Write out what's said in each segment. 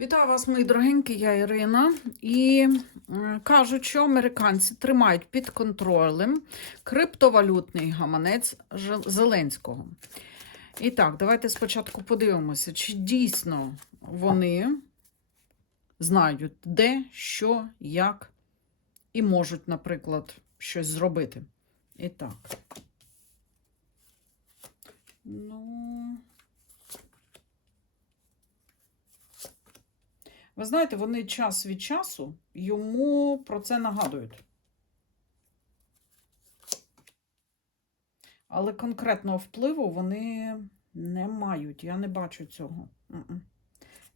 Вітаю вас, мої дорогенькі, я Ірина. І е, кажуть, що американці тримають під контролем криптовалютний гаманець Зеленського. І так, давайте спочатку подивимося, чи дійсно вони знають, де, що, як, і можуть, наприклад, щось зробити. І так. Ну. Ви знаєте, вони час від часу йому про це нагадують. Але конкретного впливу вони не мають. Я не бачу цього.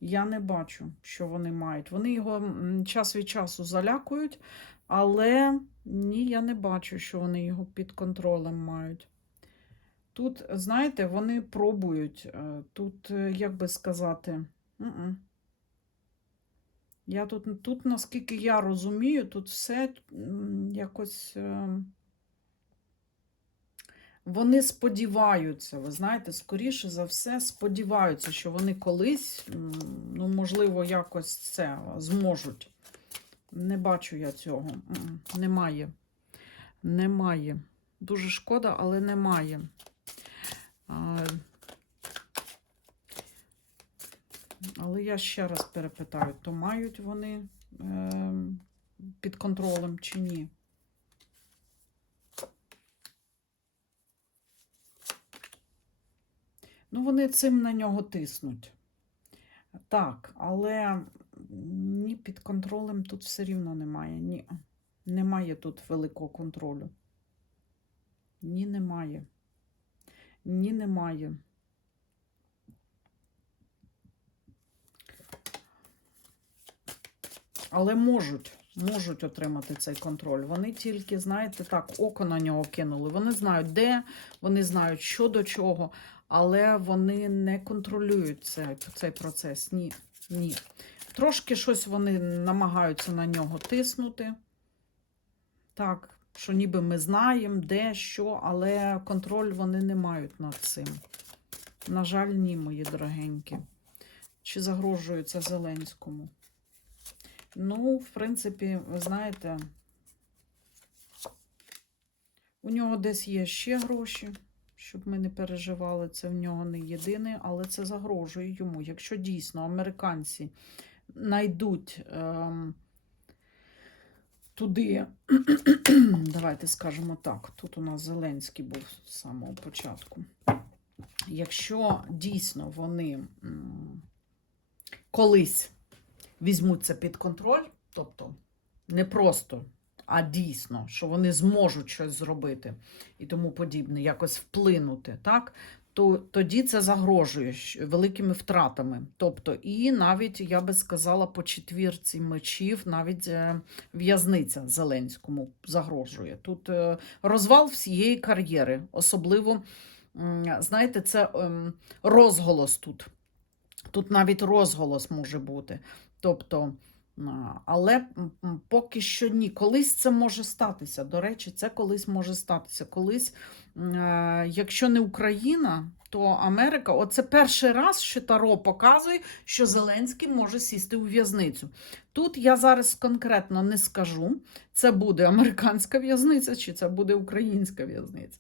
Я не бачу, що вони мають. Вони його час від часу залякують, але ні, я не бачу, що вони його під контролем мають. Тут, знаєте, вони пробують. е, Тут, е, як би сказати. Я тут, тут, наскільки я розумію, тут все якось. е, Вони сподіваються, ви знаєте, скоріше за все, сподіваються, що вони колись, ну, можливо, якось це зможуть. Не бачу я цього. Немає. Немає. Дуже шкода, але немає. А, Але я ще раз перепитаю, то мають вони е, під контролем чи ні? Ну, вони цим на нього тиснуть. Так, але ні під контролем тут все рівно немає. Ні. Немає тут великого контролю. Ні, немає. Ні, немає. Але можуть, можуть отримати цей контроль. Вони тільки, знаєте, так, око на нього кинули. Вони знають, де, вони знають, що до чого, але вони не контролюють цей, цей процес. Ні, ні. Трошки щось вони намагаються на нього тиснути. Так, що ніби ми знаємо, де, що, але контроль вони не мають над цим. На жаль, ні, мої дорогенькі. Чи загрожує це Зеленському? Ну, в принципі, ви знаєте, у нього десь є ще гроші, щоб ми не переживали. Це в нього не єдине, але це загрожує йому. Якщо дійсно американці знайдуть ем, туди, давайте скажемо так, тут у нас Зеленський був з самого початку. Якщо дійсно вони колись візьмуть це під контроль, тобто не просто, а дійсно, що вони зможуть щось зробити і тому подібне, якось вплинути, так? То тоді це загрожує великими втратами. Тобто, і навіть, я би сказала, по четвірці мечів, навіть е, в'язниця Зеленському загрожує. Тут е, розвал всієї кар'єри, особливо, знаєте, це ем, розголос тут. Тут навіть розголос може бути. Тобто, але поки що ні. Колись це може статися. До речі, це колись може статися. Колись, е, якщо не Україна, то Америка. Оце перший раз, що Таро показує, що Зеленський може сісти у в'язницю. Тут я зараз конкретно не скажу, це буде американська в'язниця чи це буде українська в'язниця.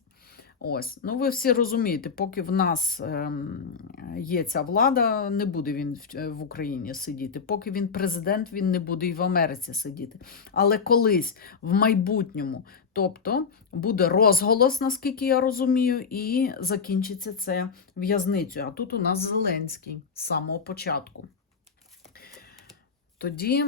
Ось, ну ви всі розумієте, поки в нас ем, є ця влада, не буде він в, е, Україні сидіти. Поки він президент, він не буде і в Америці сидіти. Але колись в майбутньому, тобто буде розголос, наскільки я розумію, і закінчиться це в'язницею. А тут у нас Зеленський з самого початку. Тоді,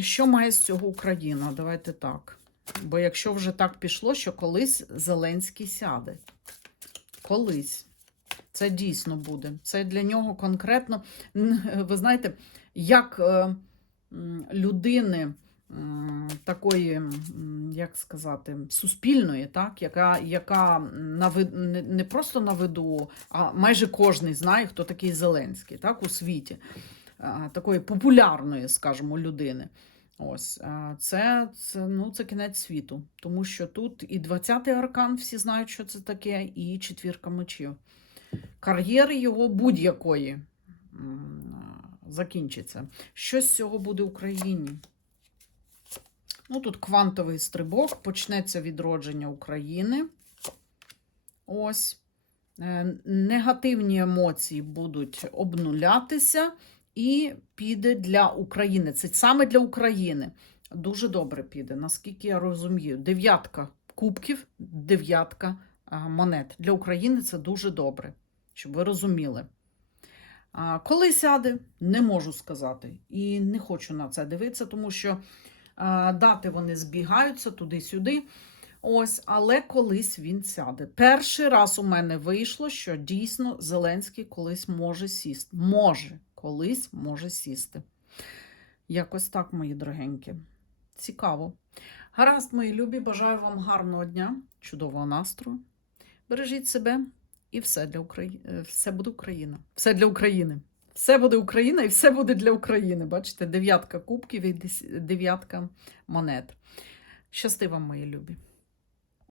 що має з цього Україна? Давайте так. Бо якщо вже так пішло, що колись Зеленський сяде. Колись. Це дійсно буде. Це для нього конкретно. Ви знаєте, як е, людини такої, як сказати, суспільної, так, яка, яка на вид- не, просто на виду, а майже кожен знає, хто такий Зеленський так, у світі. Такої популярної, скажімо, людини. Ось це, це, ну, це кінець світу, тому що тут і 20-й аркан, всі знають, що це таке, і четвірка мечів. Кар'єри його будь-якої закінчиться. Що з цього буде Україні? Ну, тут квантовий стрибок, почнеться відродження України. Ось. Е, Негативні емоції будуть обнулятися і піде для України. Це саме для України. Дуже добре піде, наскільки я розумію. Дев'ятка кубків, дев'ятка монет. Для України це дуже добре, щоб ви розуміли. Коли сяде, не можу сказати. І не хочу на це дивитися, тому що дати вони збігаються туди-сюди. Ось, але колись він сяде. Перший раз у мене вийшло, що дійсно Зеленський колись може сісти. Може, колись може сісти. Якось так, мої дорогенькі. Цікаво. Гаразд, мої любі, бажаю вам гарного дня, чудового настрою. Бережіть себе і все для України. Все буде Україна. Все для України. Все буде Україна і все буде для України. Бачите, дев'ятка кубків і дев'ятка монет. Щасти вам, мої любі.